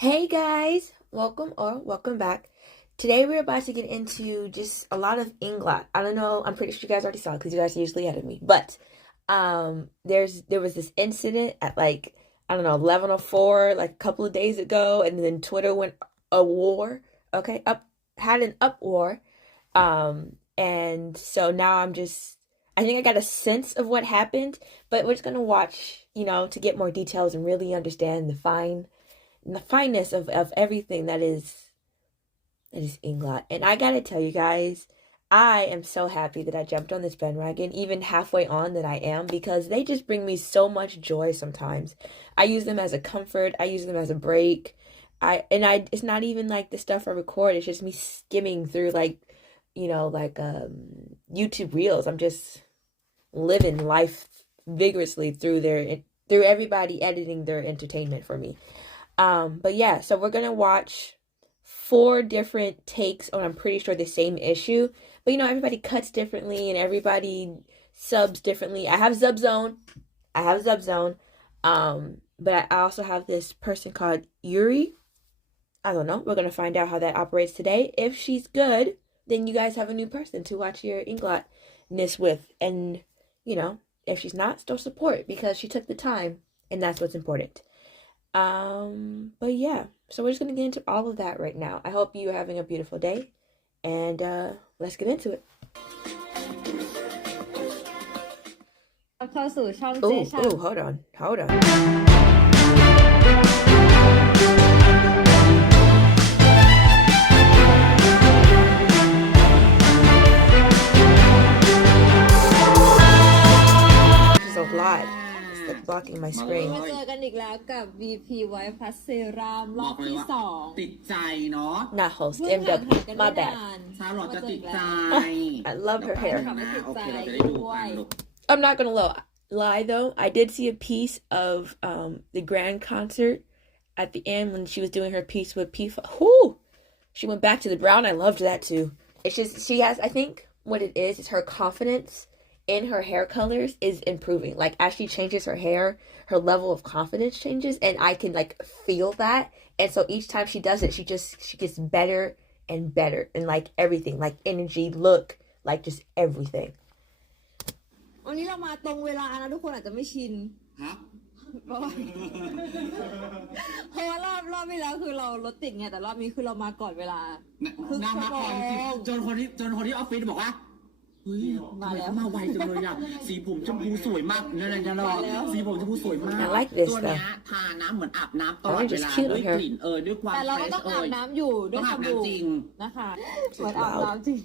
Hey guys, welcome back. Today we're about to get into just a lot of Englot. I don't know, I'm pretty sure you guys already saw it because you guys are usually ahead of me. But there was this incident at like I don't know 11:04 like a couple of days ago, and then Twitter went a war. Okay, had an uproar. And so now I think I got a sense of what happened, but we're just gonna watch, to get more details and really understand the fineness of everything that is Englot. And I gotta tell you guys, I am so happy that I jumped on this bandwagon, even halfway on that I am, because they just bring me so much joy sometimes. I use them as a comfort, I use them as a break. It's not even like the stuff I record, it's just me skimming through YouTube Reels. I'm just living life vigorously through everybody editing their entertainment for me. But yeah, so we're gonna watch 4 different takes on, I'm pretty sure, the same issue. But everybody cuts differently and everybody subs differently. I have Zubzone. But I also have this person called Yuri. I don't know. We're gonna find out how that operates today. If she's good, then you guys have a new person to watch your Englotness with. And, if she's not, still support because she took the time and that's what's important. But yeah, so we're just gonna get into all of that right now. I hope you're having a beautiful day, and let's get into it. เข้าสู่ช่องเจ Oh, ชัน oh, hold on. This is a lot. It's like blocking my มา screen. เจอกันอีกแล้วกับ BP White Plus Serum รอบที่ 2 ติดใจเนาะ Not host, เพิ่งห่าง MW. หายกัน My ไม่ bad. นาน ชาลอตจะติดใจ I love her hair. นะโอเคเราจะได้ดูกันลูก I'm not gonna lie though. I did see a piece of the grand concert at the end when she was doing her piece with P. Whoo! She went back to the brown. I loved that too. It's just I think what it is her confidence in her hair colors is improving. Like as she changes her hair, her level of confidence changes, and I can like feel that. And so each time she does it, she gets better and better, and like everything, like energy, look, like just everything. วันนี้เรามาตรงเวลานะทุกคนอาจจะไม่ชิน ฮะ เพราะว่ารอบที่แล้วคือเรารถติดไงแต่รอบนี้คือเรามาก่อนเวลา นางมาก่อนจนคนที่ออฟฟิศบอกว่าเฮ้ยทำไมเขามาไวจังเลยอ่ะสีผมชมพูสวยมากนั่นๆๆสีผมชมพูสวยมาก I like this ตัวเนี้ยทาน้ำเหมือนอาบน้ำตลอดเวลาด้วยกลิ่นด้วยความ แต่เรา เฟร ก็ ช ต้องอาบน้ำอยู่ด้วย ต้อง ส อาบ บู่ น้ำจริง นะคะเหมือนอาบน้ำจริง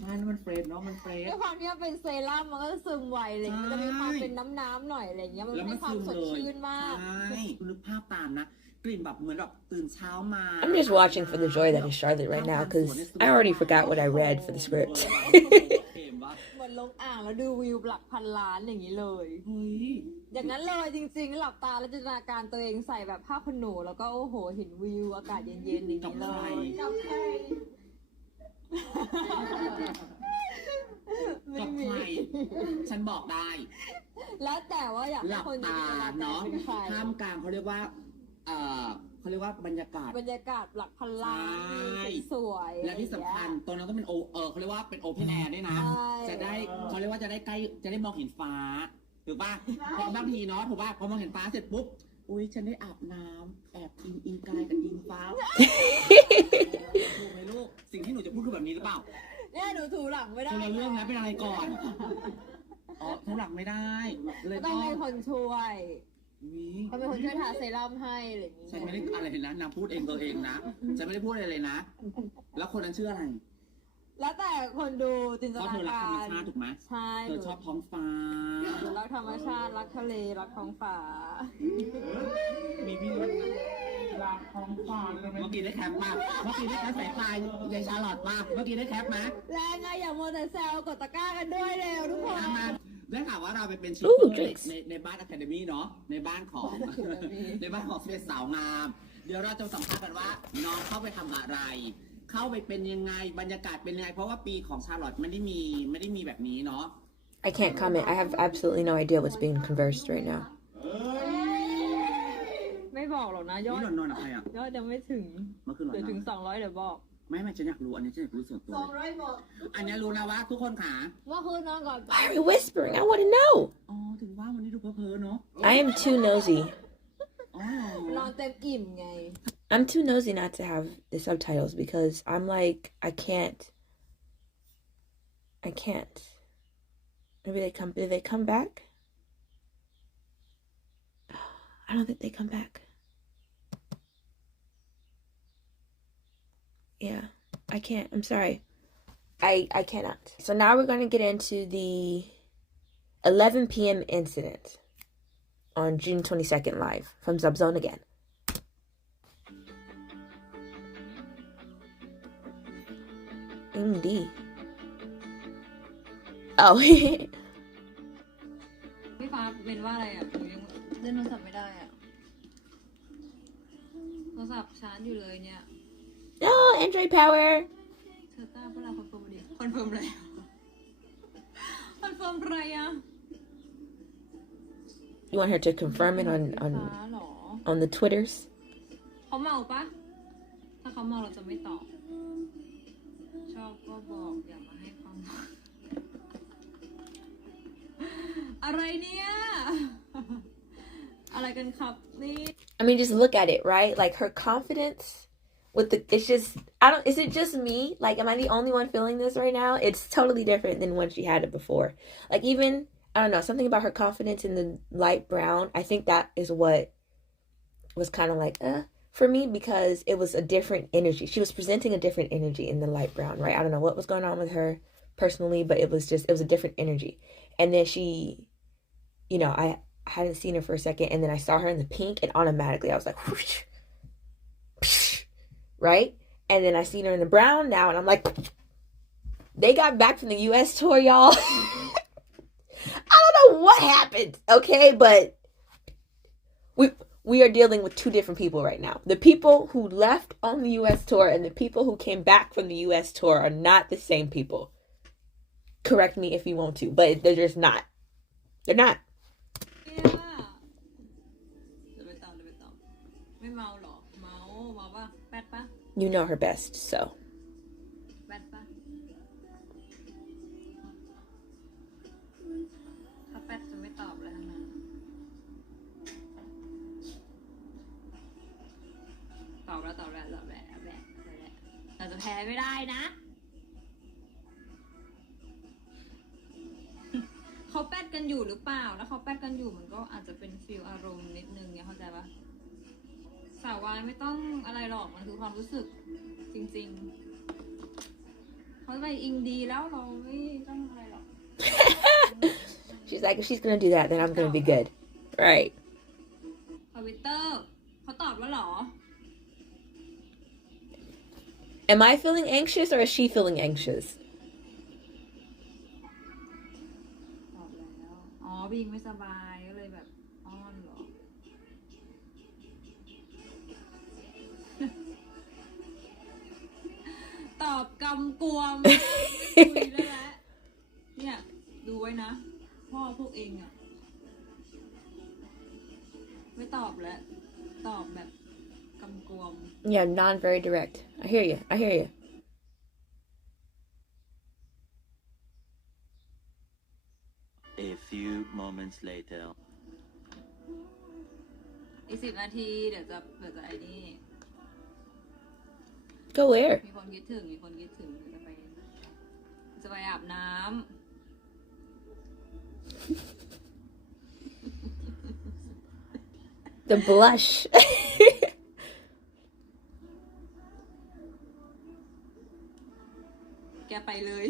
ใช่แล้วมันเฟรชเนาะมันเฟร ๆ ช ด้วยความที่มันเป็นเซรั่มมันก็จะซึมไวอะไรอย่างเงี้ยมันจะมีความเป็นน้ำๆหน่อยอะไรอย่างเงี้ยมัน แล้ว ให้ มัน ความ ซึม สด เลย ชื่นมาก ใช่นึกภาพตามนะกลิ่นแบบเหมือนแบบตื่นเช้ามา I'm just watching for the joy that is Charlotte right now because I already forgot what I read for the script. เหมือนลงอ่างแล้วดูวิวหลักพันล้านอย่างนี้เลย เฮ้ย อย่างนั้นเลยจริงๆหลับตาแล้วจินตนาการตัวเองใส่แบบผ้าขนหนูแล้วก็โอ้โหเห็นวิวอากาศเย็นๆอย่างนี้เลยกับใคร กับใครฉันบอกได้ แล้วแต่ว่าอยาก ห ให้ ลับ คนจิน ตา ตนาการ เนาะ เป็นใคร ท่ามกลางเขาเรียกว่าเขาเรียกว่าบรรยากาศ บรรยากาศหลักพันล้าน ใช่ สวยๆ และที่สำคัญตรงนั้นก็เป็นเขาเรียกว่าเป็นโอเพนแอร์ด้วยนะ ใช่ จะได้เขาเรียกว่าจะได้ใกล้จะได้มองเห็นฟ้าถูกป่ะพอบางทีเนาะถูกป่ะพอมองเห็นฟ้าเสร็จปุ๊บอุ้ยฉันได้อาบน้ำแอบอิงกายกับอิงฟ้าถูกไหมลูกสิ่งที่หนูจะพูดคือแบบนี้หรือเปล่า เนี่ยหนูถูหลังไม่ได้ คนละเรื่องนะเป็นอะไรก่อนถูหลังไม่ได้เลย ก็ต้องให้คนช่วย วิ เขาเป็นคนช่วยทาเซรั่มให้อะไรอย่างนี้ ฉันไม่ได้อะไรเลยนะนางพูดเองตัวเองนะฉันไม่ได้พูดอะไรเลยนะ แล้วคนนั้นชื่ออะไร แล้วแต่คนดูจินต เพราะ นา เธอรัก กา ธรรม ร ชาติถูกไหม ใช่ เธอชอบท้องฟ้า หนูรักธรรมชาติรักทะเลรักท้องฟ้า มีพี่รุ่นรักท้องฟ้าเมื่อกี้ได้แคปมาเมื่อกี้ได้แคปสายตายยายชาลอตมาเมื่อกี้ได้แคปไหม แรงไงอย่ามัวแต่แซวกดตะกร้ากันด้วยเร็วทุกคน มาได้ข่าวว่าเราไปเป็นชิป Ooh, เปอร์ drinks. ในบ้านอะคาเดมี่เนาะในบ้านของ ในบ้านของเป็นสาวงาม เดี๋ยวเราจะสัมภาษณ์กันว่าน้องเข้าไปทำอะไร เข้าไปเป็นยังไงบรรยากาศเป็นยังไงเพราะว่าปีของชาลอตไม่ได้มีแบบนี้เนาะ I can't comment. I have absolutely no idea what's being conversed right now. ไม่บ บอกหรอกนะยอ นี่ ด หล่อนนอนกับใครอ่ะ ยอดยังไม่ถึง เมื่อคืนหล่อน เดี๋ยวน อ ถึ น ง200เดี๋ยวบอก ไม่ฉันอยากรู้อันนี้ฉันอยากรู้ส่วนตัวอันนี้รู้นะว่าทุกคนขา เมื่อคืนนอนก่อน Why are you whispering? I want to know. อ๋อถึงว่าวันนี้ดูเพ้อๆเนาะ I am too nosy. อ๋อน อนเต็มอิ่มไง I'm too nosy not to have the subtitles because I'm like, I can't. Maybe did they come back? I don't think they come back. Yeah, I can't. I'm sorry. I cannot. So now we're going to get into the 11 p.m. incident on June 22nd live from Subzone again. Indeed. Oh. พี่ฟ้าเป็นว่าอะไรอ่ะหนูยังเล่นโทรศัพท์ไม่ได้อ่ะโทรศัพท์ชาร์จอยู่เลยเนี่ย No, Android power. เธอต้าเวลาคอนเฟิร์มดิคอนเฟิร์มอะไรคอนเฟิร์มอะไรอ่ะ You want her to confirm it ฟ้า on หรอ on the Twitters? เขาเมาปะถ้าเขาเมาเราจะไม่ตอบ ชอบก็บอกอย่ามาให้ความหวังอะไรเนี่ย อะไรกันครับนี่ I mean, just look at it, right? Like her confidence with it's just, is it just me? Like, am I the only one feeling this right now? It's totally different than when she had it before. Like, even, I don't know, something about her confidence in the light brown. I think that is what was kind of like, for me, because it was a different energy. She was presenting a different energy in the light brown, right? I don't know what was going on with her personally, but it was a different energy. And then she, I hadn't seen her for a second, and then I saw her in the pink, and automatically I was like, whoosh, psh, right? And then I seen her in the brown now, and I'm like, they got back from the U.S. tour, y'all. I don't know what happened, okay? But we are dealing with two different people right now. The people who left on the U.S. tour and the people who came back from the U.S. tour are not the same people. Correct me if you want to, but they're just not. They're not. ไม่เมาหรอเมาปะแป๊ดปะ You know her best, so. แป๊ดปะถ้าแป๊ดจะไม่ตอบเลยทั้งนั้นตอบแล้วเราจะแพ้ไม่ได้นะ เขาแป๊ดกันอยู่หรือเปล่าแล้วเขาแป๊ดกันอยู่มันก็อาจจะเป็นฟีลอารมณ์นิดนึงเนี่ยเข้าใจปะสาววายไม่ต้องอะไรหรอกมันคือความรู้สึกจริงๆเขาไปอิงดีแล้วเราไม่ต้องอะไรหรอก She's like, if she's gonna do that, then I'm gonna be good. Right. ทวิตเตอร์เขาตอบแล้วหรอ Am I feeling anxious or is she feeling anxious? ตอบแล้วอ๋อบิงไม่สบายก็เลยแบบอ้อนเหรอ ตอบกำกวมไม่คุยแล้วแหละเนี่ยดูไว้นะพ่อพวกเองอะไม่ตอบแล้วตอบแบบกำกวม Yeah, very direct. I hear you. A few moments later. อีก10 นาทีเดี๋ยวจะไอ้นี่ Go where? มีคนคิดถึงเดี๋ยวจะไปอาบน้ำ The blush. แกไปเลย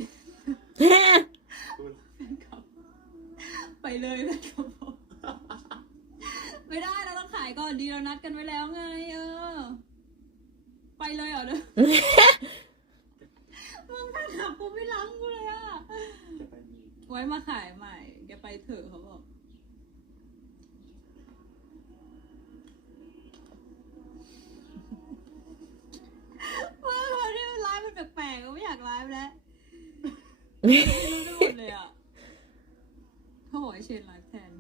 ไปเลยแฟนคลับบอกไม่ได้เราต้องขายก่อนดีเรานัดกันไว้แล้วไงไปเลยเหรอเนี่ยมึงแฟนคลับกูไม่รักกูเลยอะไว้มาขายใหม่แกไปเถอะเขาบอกว่าวันนี้ไลฟ์มันแปลกๆก็ไม่อยากไลฟ์แล้วไม่รู้ทั้งหมดเลยอะเขาบอกให้เชนไลฟ์แทน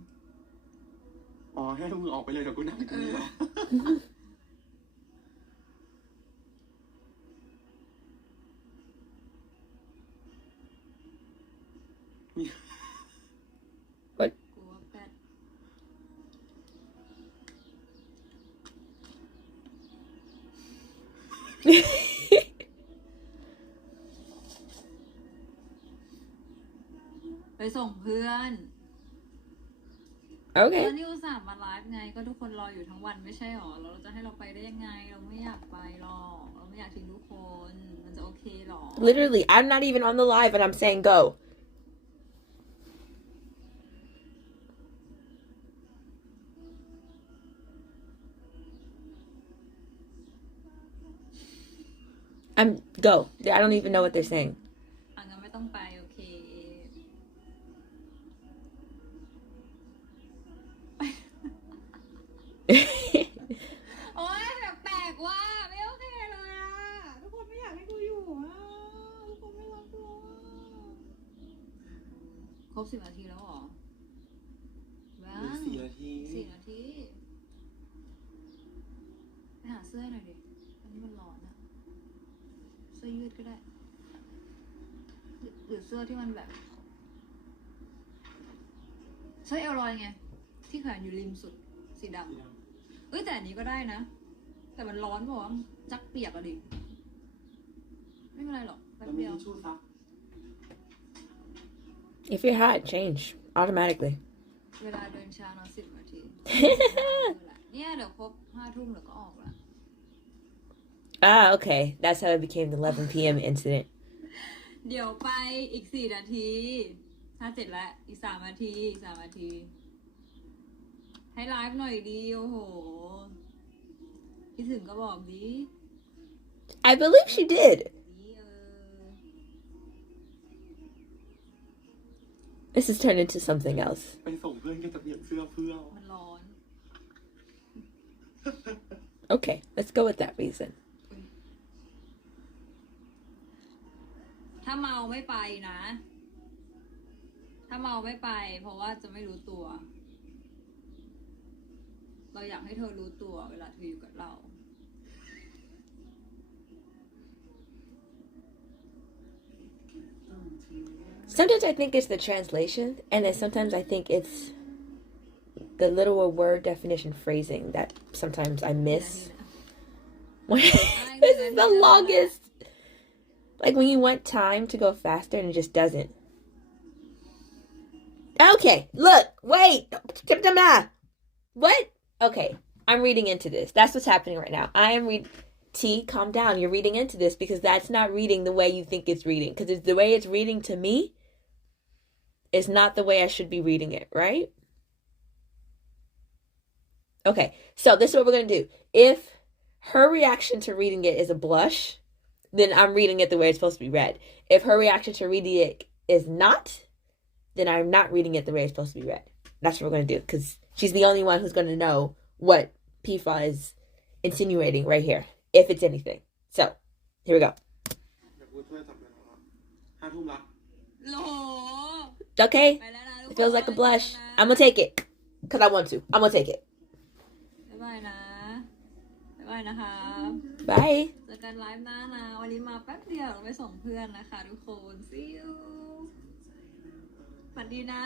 อ๋อให้มึงออกไปเลยเดี๋ยวกูนั่งตรงนี้ What? กลัวแปดไปส่งเพื่อน Okay. แล้วนี่อุตส่าห์มาไลฟ์ไงก็ทุกคนรออยู่ทั้งวันไม่ใช่หรอแล้วเราจะให้เราไปได้ยังไง เราไม่อยากไปหรอกเราไม่อยากทิ้งทุกคนมันจะโอเคหรอ Literally, I'm not even on the live and I'm saying go. Go. I don't even know what they're saying. อ่ะงั้นไม่ต้องไปโอเค โอ๊ยแบบแปลกว่าไม่โอเคเลยอ่ะทุกคนไม่อยากให้กูอยู่อ่ะทุกคนไม่รักกูครบ10 นาทีแล้วเหรอว้า มี4 นาที 4 นาทีไปหาเสื้อหน่อยดิอันนี้มันร้อนอะเสื้อยืดก็ได้หรือเสื้อที่มันแบบเสื้อเอลลอยไงที่แขวนอยู่ริมสุดสีดำเอ้ยแต่อันนี้ก็ได้นะ แต่มันร้อนบอกว่าจักเปียกอะดิไม่เป็นไรหรอกแป๊บ แล้วมี เดียว ทิชชู่ซัก If you're hot, change automatically. เวลาเดินช้านอน10 นาที เนี่ยเดี๋ยวครบ5 ทุ่มเดี๋ยวก็ออกละ Ah, okay. That's how it became the 11 p.m. incident. เดี๋ยวไปอีก4 นาทีถ้าเสร็จแล้วอีก3 นาที3 นาที ให้ไลฟ์หน่อยดีโอ้โหคิดถึงก็บอกดี I believe she did. ดีThis has turned into something else. ไปส่งเพื่อนก็จะเปลี่ยนเสื้อเพื่อน มันร้อน Okay, let's go with that reason. ถ้าเมาไม่ไปนะ ถ้าเมาไม่ไป เพราะว่าจะไม่รู้ตัว เราอยากให้เธอรู้ตัวเวลาเธออยู่กับเรา Sometimes I think it's the translation, and then sometimes I think it's the literal word definition phrasing that sometimes I miss. This is the longest. Like when you want time to go faster and it just doesn't. Okay, look, wait. What? Okay, I'm reading into this. That's what's happening right now. I am T, calm down. You're reading into this because that's not reading the way you think it's reading. Because it's the way it's reading to me is not the way I should be reading it, right? Okay, so this is what we're going to do. If her reaction to reading it is a blush, then I'm reading it the way it's supposed to be read. If her reaction to reading it is not, then I'm not reading it the way it's supposed to be read. That's what we're going to do because she's the only one who's going to know what PFA is insinuating right here, if it's anything. So, here we go. อยากพูดช่วยจับเวลา5 ทุ่มละ โห Okay, ไปแล้วนะทุก it คน feels like a blush. ไปแล้วนะ I'm going to take it because I want to. I'm going to take it. บ๊ายบายนะบ๊ายบายนะคะ Bye. เจอกันไลฟ์หน้านะ วันนี้มาแป๊บเดียวเราไปส่งเพื่อนนะคะทุกคน see you ฝันดีนะ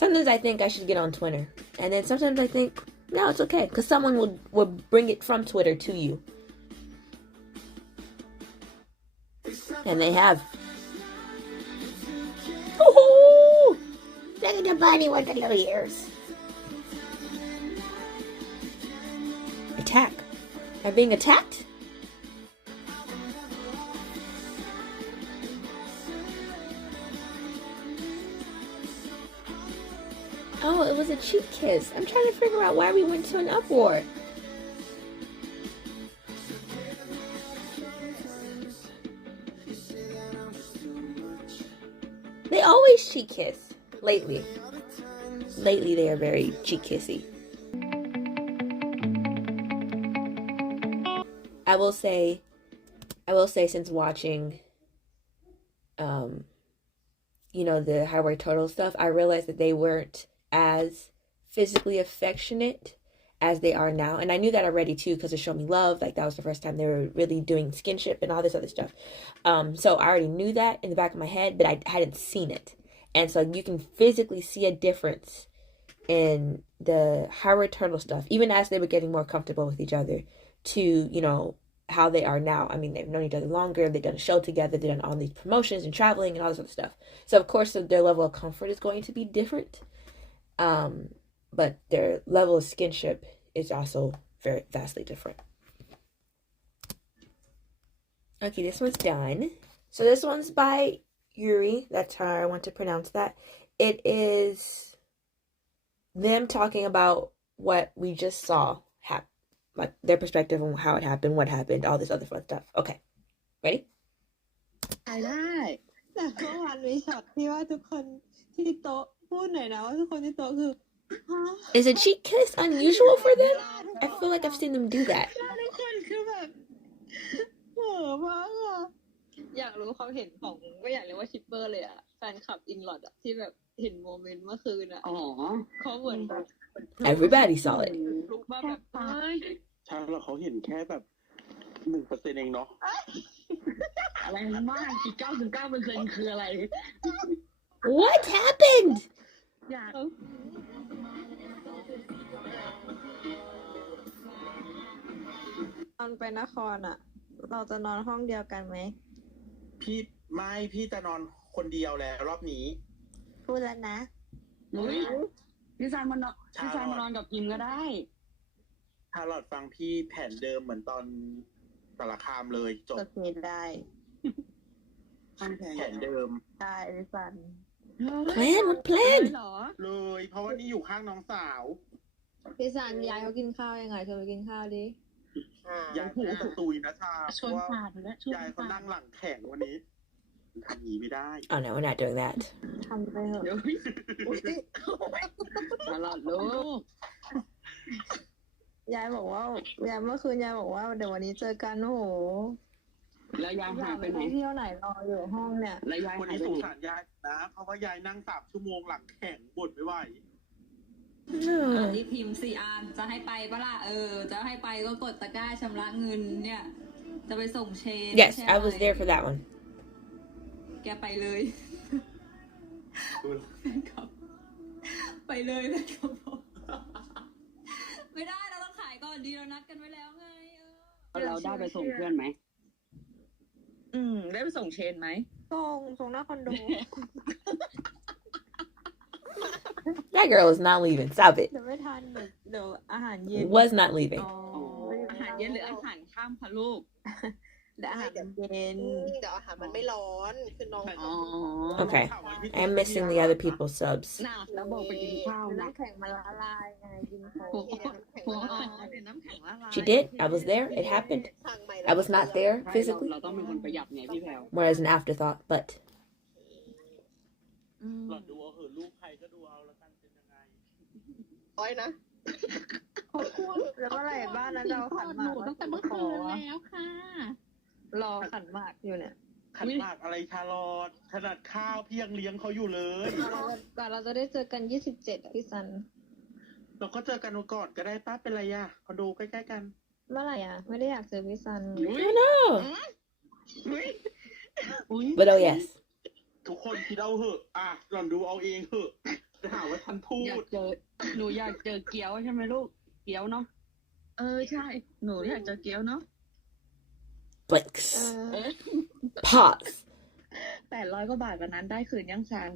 Sometimes I think I should get on Twitter. And then sometimes I think, no, it's okay. Because someone will bring it from Twitter to you. And they have. Ooh! Look at the bunny with the little ears. Attack. Am I being attacked? Oh, it was a cheek kiss. I'm trying to figure out why we went to an uproar. They always cheek kiss. Lately. Lately they are very cheek kissy. I will say since watching the Highway Turtle stuff, I realized that they weren't as physically affectionate as they are now. And I knew that already too, because it showed me love. Like that was the first time they were really doing skinship and all this other stuff. So I already knew that in the back of my head, but I hadn't seen it. And so you can physically see a difference in the Highway Turtle stuff, even as they were getting more comfortable with each other, to, how they are now. I mean, they've known each other longer. They've done a show together. They've done all these promotions and traveling and all this other stuff. So, of course, their level of comfort is going to be different. But their level of skinship is also very vastly different. Okay, this one's done. So this one's by Yuri. That's how I want to pronounce that. It is them talking about what we just saw happen, like their perspective on how it happened, what happened, all this other fun stuff. Okay, ready? ได้แต่เมื่อวานมีช็อตที่ว่าทุกคนที่โต๊ะพูดหน่อยนะว่าทุกคนที่โต๊ะคือฮะ Is a cheek kiss unusual for them? I feel like I've seen them do that. แล้วทุกคนคือแบบเหม่อมากอะอยากรู้ความเห็นของไม่อยากเรียกว่าชิปเปอร์เลยอะแฟนคลับอิงลอดอะที่แบบเห็นโมเมนต์เมื่อคืนอะ อ๋อ เขาเหมือนแบบ Everybody saw it. ลุกมาแบบเฮ้ย ใช่แล้วเขาเห็นแค่แบบ1%เองเนาะ อะไรมากอีก99%คืออะไร What happened? อยาก ตอนไปนครอะเราจะนอนห้องเดียวกันไหม พี่จะนอนคนเดียวแล้วรอบนี้ พูดแล้วนะ อุ๊ยพี่ซานมานอนกับพิมก็ได้ ชาร์ลอตฟังพี่แผนเดิมเหมือนตอนสารคามเลยจบ โอเคได้ แผนเดิม ได้พี่สัน Plan? What plan? เหรอ เลย เพราะว่านี่อยู่ข้างน้องสาว พี่สันยายเขากินข้าวยังไงเธอไปกินข้าวดิ ยายพูดกับตุยนะชา ช เพ วน ราะว่า ขาดแล้วชวน ยายเขา ขา นั่ ด งหลังแข็งวันนี้ทำหนีไม่ได้ Oh no, we're not doing that. ทำไปเถอะ เดี๋ยวตลอดลูก ยายบอกว่ายายเมื่อคืนยายบอกว่าเดี๋ยววันนี้เจอกันโอ้โห แล้วยายหายไปไหน เที่ยวไหนรออยู่ห้องเนี่ย แล้วยาย วัน หาย นี้ ไป สง ไหน สารยายนะ เพราะว่ายายนั่ง3 ชั่วโมงหลังแข็งบ่นไม่ไหว ที่พิมพ์4 อันจะให้ไปปะล่ะจะให้ไปก็กดตะกร้าชำระเงินเนี่ย จะไปส่งเชน Yes, I was there for that one. แกไปเลยแฟนคลับไปเลยแฟนคลับบอกไม่ได้เราต้องขายก่อนดีเรานัดกันไว้แล้วไงเราได้ไปส่งเพื่อนไหม ได้ไปส่งเชนไหม ส่งหน้าคอนโด That girl is not leaving. Stop it. เดี๋ยวไม่ทันเดี๋ยวอาหารเย็น Was not leaving. อาหารเย็นหรืออาหารค่ำคะลูก เดี๋ยวอาหารเย็น เดี๋ยวอาหารมันไม่ร้อนคือน้อง อ๋อ Okay. I'm missing the other people's subs. หนัก แล้วบอกไปกินข้าวนะ น้ำแข็งมันละลายไงกินโค้ โอ้ ก โหเดี๋ยวน้ำแข็งละลาย She did. I was there. It happened. สั่งใหม่ I was not there ใช่ physically. เราต้องเป็นคนประหยัดไงพี่แพรว More as an afterthought, but หลอดดูเอาเหอะลูกใครก็ดูเอาแล้วกันเป็นยังไง อ้อยนะ เขาพูดแล้วเมื่อไหร่บ้านนั้นเราขันหมาก ตั้งแต่เมื่อคืนแล้วค่ะ รอขันหมากอยู่เนี่ย ขันหมากอะไรชาลอตขนาดข้าวพี่ยังเลี้ยงเขาอยู่เลย ก่อนเราจะได้เจอกัน27พี่ซัน เราก็เจอกันก่อนก็ได้ป้าเป็นไรอ่ะเขาดูใกล้ๆกัน เมื่อไหร่ไม่ได้อยากเจอพี่ซัน I know. อุ้ย But oh yes. ทุกคนคิดเอาเหอะอ่ะหล่อนดูเอาเองเหอะจะหาว่าฉันพู อยาก ด เจอหนูอยากเจอเกี๊ยวใช่ไหมลูก เกี๊ยวเนาะ ใช่ หนูอยากจะเกี๊ยวเนาะ Blinks. Pause. 800 กว่าบาทวันนั้นได้คืนยังซัน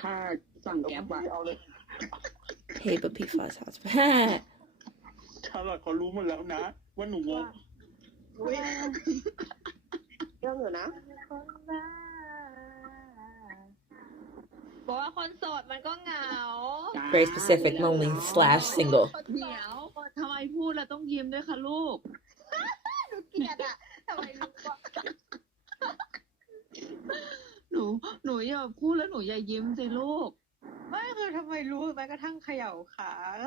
ค่าสั่งแก๊ปอะ เอาเลย Hey, but PFAS house. ชาลอตเขารู้หมดแล้วนะ ว่าหนูงง อุ้ยเรื่องอยู่นะ บอกว่าคนโสดมันก็เหงา Very specific, lonely / single. เดี๋ยวทำไมพูดแล้วต้องยิ้มด้วยคะลูก เกลียดทำไมรู้ว่า หนูอย่าพูดแล้วหนูอย่ายิ้มสิลูก ไม่คือทำไมรู้แม้กระทั่งเขย่าขาก็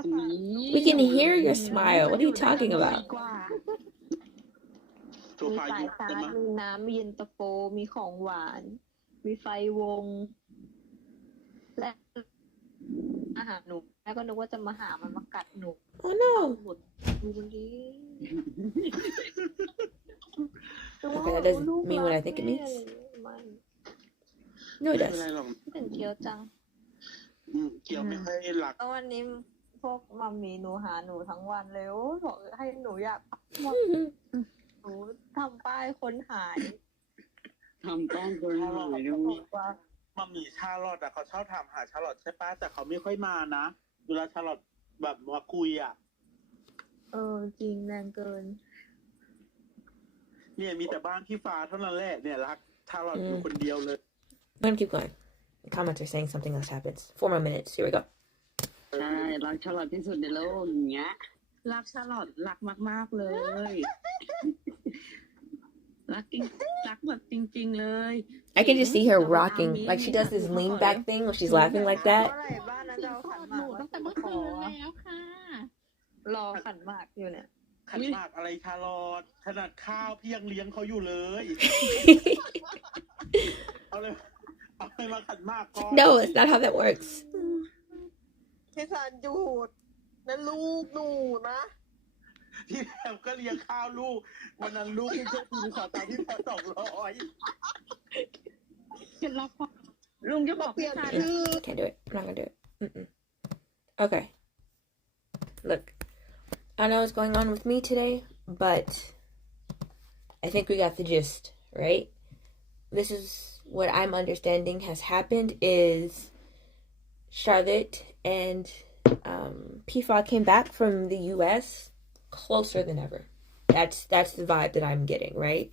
We can hear your smile. What are you talking about? โซ มี ฟา สา ยุ ย บ ชา กัน ร์จ มา มีน้ำมีเย็นตาโฟมีของหวาน มีไฟวง และอาหารหนูแม่ก็นึกว่าจะมาหามันมากัดหนู Oh no. หมดดูมันดี Okay, that doesn't mean what I think it means. ไม่ No, it ไม่เป็นไร does. หรอก คิดถึงเกียวจัง เกี่ยวไม่ค่อยรัก แล้ววันนี้พวกมัมมี่หนูหาหนูทั้งวันเลยโอ้ยบอกให้หนูอยากพักหมดหนูทำป้ายคนหาย ทำต้องคนหายดู ว่า มัมมี่ชาลอตอะเขาชอบถามหาชาลอตใช่ปะแต่เขาไม่ค่อยมานะเวลาชาลอตแบบมาคุยอะ จริงแรงเกิน เนี่ยมีแต่บ้านพี่ฟ้าเท่านั้นแหละเนี่ยรักชาลอตอยู่คนเดียวเลย I'm gonna keep going. The comments are saying something else happens. 4 more minutes. Here we go. ใช่รักชาลอตที่สุดในโลกอย่างเงี้ย รักชาลอตรักมาก ๆ เลย รักจริงรักแบบจริง ๆ เลย I can just see her rocking. Like she does this lean back thing when she's laughing like เมื่ that. อไหร่บ้านนั้นจะเอาขันห ห มาก นู มา ตั้งแต่เมื่อคืนแล้วค่ะ รอขันหมากอยู่เนี่ย ขันหมากอะไรชาลอตขนาดข้าวพี่ยังเลี้ยงเขาอยู่เลย เอาเลยมาขันหมากก่อน No, it's not how that works. พี่สารหยุดนั่นลูกหนูนะ พี่แพมก็เลี้ยงข้าวลูกวันนั้นลูกที่เจ้าคุณขอตังค์พี่แพม200 เคล็ดลับความลุงจะบอกพี่ชาย Can't do it. I'm not gonna do it. Mm-mm. Okay. Look, I don't know what's going on with me today, but I think we got the gist, right? This is what I'm understanding has happened is Charlotte and PFA came back from the US closer than ever. That's the vibe that I'm getting, right?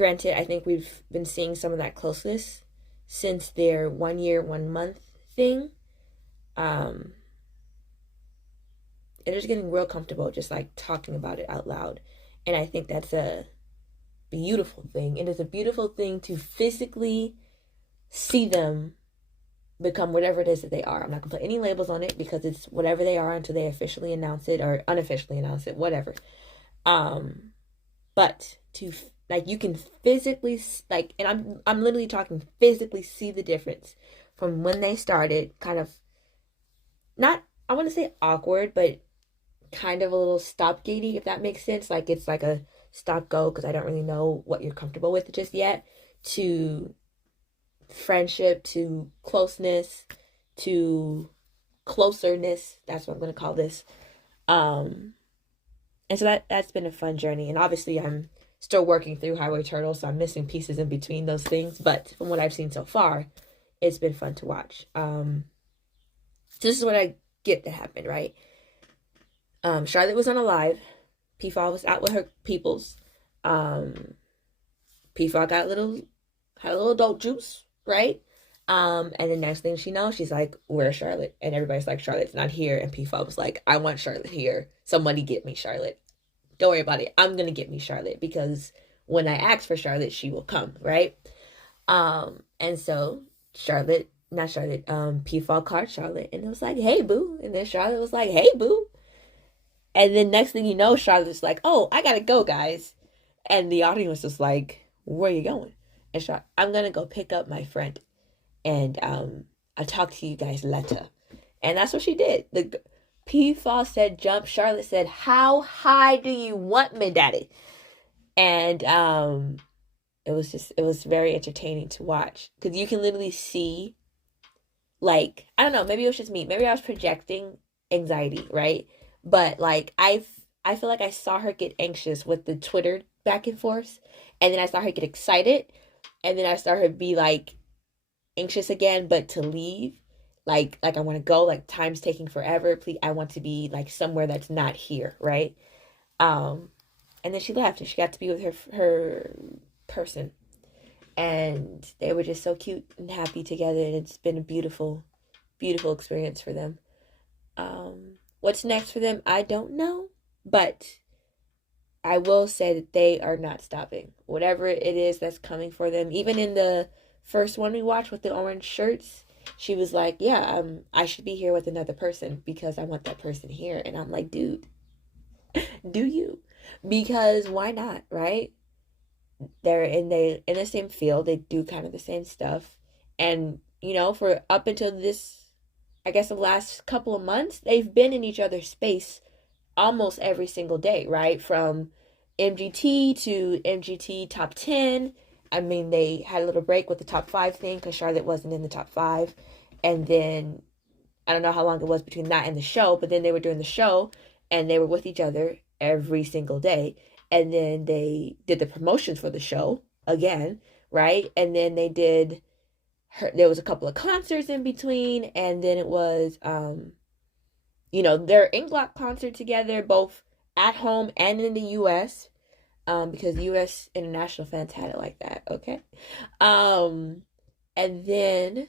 Granted, I think we've been seeing some of that closeness since their 1 year, 1 month thing. And they're just getting real comfortable just like talking about it out loud. And I think that's a beautiful thing. It is a beautiful thing to physically see them become whatever it is that they are. I'm not gonna put any labels on it because it's whatever they are until they officially announce it or unofficially announce it, whatever. But to like you can physically like, and I'm literally talking physically see the difference from when they started, kind of not, I want to say awkward, but kind of a little stopgatey, if that makes sense. Like it's like a stop go because I don't really know what you're comfortable with just yet, to friendship, to closeness, to closeness. That's what I'm going to call this. And so that's been a fun journey. And obviously I'm still working through Highway Turtle, so I'm missing pieces in between those things. But from what I've seen so far, it's been fun to watch. So this is what I get that happened, right? Charlotte was on a live. P-Fall was out with her peoples. P-Fall had a little adult juice, right? And the next thing she knows, she's like, where's Charlotte? And everybody's like, Charlotte's not here. And P-Fall was like, I want Charlotte here. Somebody get me Charlotte. Don't worry about it. I'm going to get me Charlotte because when I ask for Charlotte, she will come, right? And so P-Fall called Charlotte and it was like, hey, boo. And then Charlotte was like, hey, boo. And then next thing you know, Charlotte's like, oh, I got to go, guys. And the audience was like, where are you going? And Charlotte, I'm going to go pick up my friend. And I'll talk to you guys later. And that's what she did. The P-Fall said jump. Charlotte said, how high do you want me, daddy? And it was very entertaining to watch. Because you can literally see, like, I don't know, maybe it was just me. Maybe I was projecting anxiety, right? But, like, I feel like I saw her get anxious with the Twitter back and forth. And then I saw her get excited. And then I saw her be, like, anxious again, but to leave. Like I want to go, like time's taking forever. Please, I want to be like somewhere that's not here, right? And then she left and she got to be with her person. And they were just so cute and happy together. And it's been a beautiful, beautiful experience for them. What's next for them? I don't know. But I will say that they are not stopping. Whatever it is that's coming for them. Even in the first one we watched with the orange shirts, she was like, yeah, I should be here with another person because I want that person here. And I'm like, dude, do you? Because why not, right? they're in the same field. They do kind of the same stuff. And, you know, for up until this, I guess the last couple of months, they've been in each other's space almost every single day, right? From MGT to MGT top 10. I mean, they had a little break with the top 5 thing because Charlotte wasn't in the top 5. And then I don't know how long it was between that and the show, but then they were doing the show and they were with each other every single day. And then they did the promotions for the show again, right? And then they did there was a couple of concerts in between, and then it was you know, their Englot concert together, both at home and in the US, because US international fans had it like that, okay? And then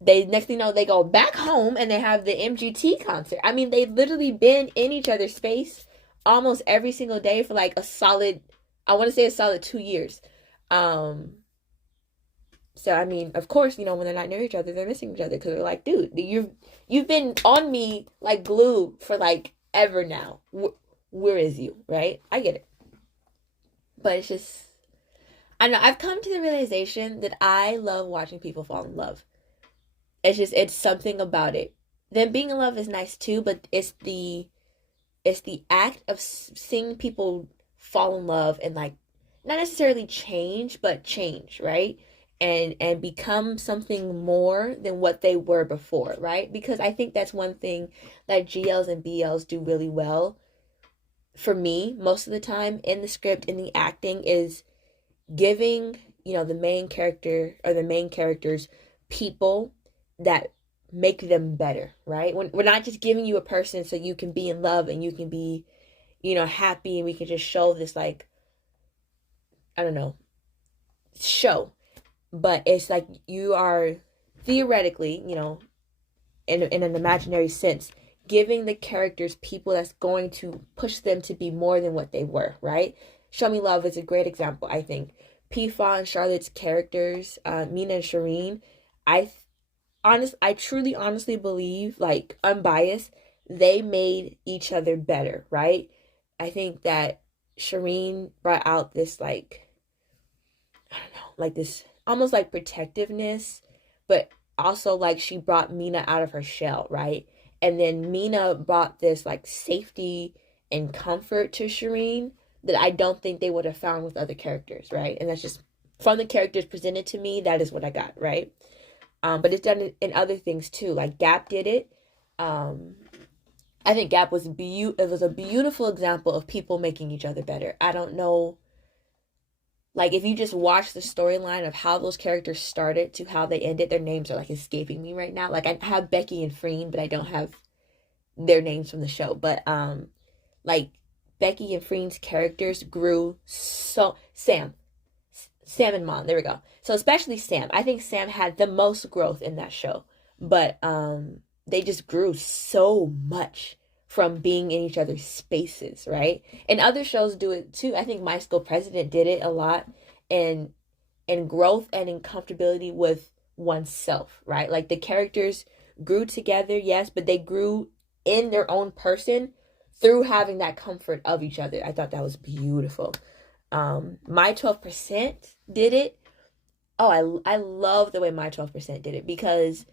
next thing you know, they go back home and they have the MGT concert. I mean, they've literally been in each other's space almost every single day for like a solid, I want to say a solid 2 years. So, I mean, of course, you know, when they're not near each other, they're missing each other because they're like, dude, you've been on me like glue for like ever now. Where is you, right? I get it. But it's just, I don't know, I've come to the realization that I love watching people fall in love. It's something about it. Them being in love is nice too, but it's the act of seeing people fall in love and like, not necessarily change, but change, right? And become something more than what they were before, right? Because I think that's one thing that GLs and BLs do really well, for me, most of the time, in the script, in the acting, is giving, you know, the main character or the main characters people that make them better, right? We're not just giving you a person so you can be in love and you can be, you know, happy, and we can just show this, like, I don't know, show. But it's like you are theoretically, you know, in an imaginary sense, giving the characters people that's going to push them to be more than what they were, right? Show Me Love is a great example, I think. P-Fa and Charlotte's characters, Mina and Shireen, I truly honestly believe, like, unbiased, they made each other better, right? I think that Shireen brought out this, like, I don't know, like this almost like protectiveness, but also like she brought Mina out of her shell, right? And then Mina brought this like safety and comfort to Shireen that I don't think they would have found with other characters, right? And that's just from the characters presented to me, that is what I got, right? But it's done in other things too. Like Gap did it. I think Gap was it was a beautiful example of people making each other better. I don't know, like, if you just watch the storyline of how those characters started to how they ended, their names are, like, escaping me right now. Like, I have Becky and Freen, but I don't have their names from the show. But, like, Becky and Freen's characters grew so... Sam and Mom, there we go. So, especially Sam. I think Sam had the most growth in that show. But, they just grew so much from being in each other's spaces, right? And other shows do it too. I think My School President did it a lot in growth and in comfortability with oneself, right? Like the characters grew together, yes, but they grew in their own person through having that comfort of each other. I thought that was beautiful. My 12% did it. Oh, I love the way My 12% did it, because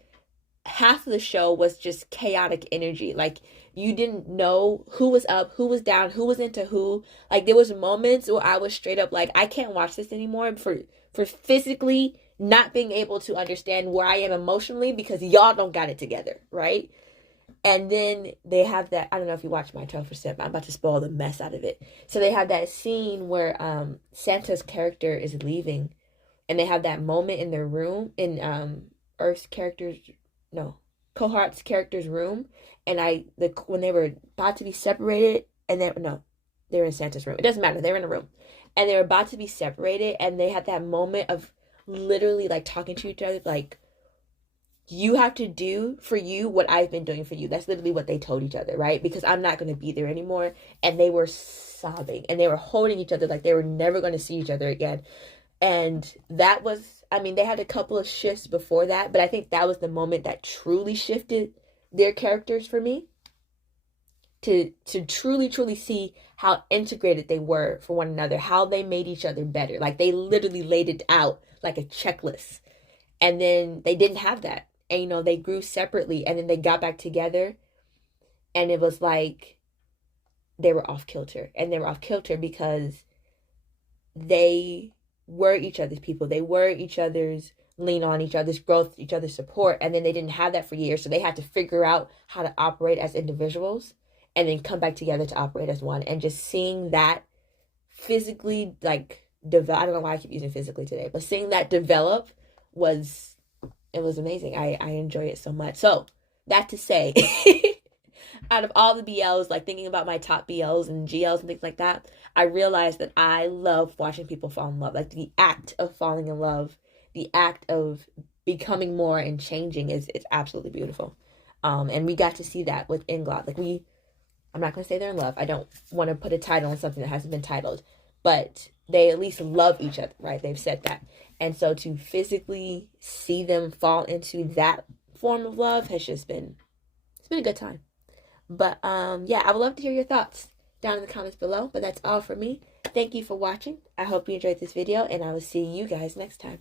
half of the show was just chaotic energy. Like, you didn't know who was up, who was down, who was into who. Like, there was moments where I was straight up like, I can't watch this anymore for physically not being able to understand where I am emotionally because y'all don't got it together, right? And then they have that, I don't know if you watch My 12%, but I'm about to spoil the mess out of it. So they have that scene where Santa's character is leaving, and they have that moment in their room, in Cohart's character's room, and when they were about to be separated, and they were in Santa's room. It doesn't matter. They were in a room, and they were about to be separated, and they had that moment of literally like talking to each other, like, you have to do for you what I've been doing for you. That's literally what they told each other, right? Because I'm not going to be there anymore. And they were sobbing, and they were holding each other like they were never going to see each other again. And that was, I mean, they had a couple of shifts before that, but I think that was the moment that truly shifted their characters for me. to truly see how integrated they were for one another, how they made each other better. Like they literally laid it out like a checklist. And then they didn't have that. And you know, they grew separately and then they got back together and it was like they were off kilter. And they were off kilter because they were each other's people. They were each other's lean on, each other's growth, each other's support. And then they didn't have that for years. So they had to figure out how to operate as individuals and then come back together to operate as one. And just seeing that physically, like, develop, I don't know why I keep using physically today, but seeing that develop was amazing. I enjoy it so much. So that to say, out of all the BLs, like thinking about my top BLs and GLs and things like that, I realized that I love watching people fall in love. Like the act of falling in love, the act of becoming more and changing is absolutely beautiful. And we got to see that with Englot. Like I'm not going to say they're in love. I don't want to put a title on something that hasn't been titled, but they at least love each other, right? They've said that. And so to physically see them fall into that form of love has just been, it's been a good time. But yeah, I would love to hear your thoughts down in the comments below. But that's all for me. Thank you for watching. I hope you enjoyed this video and I will see you guys next time.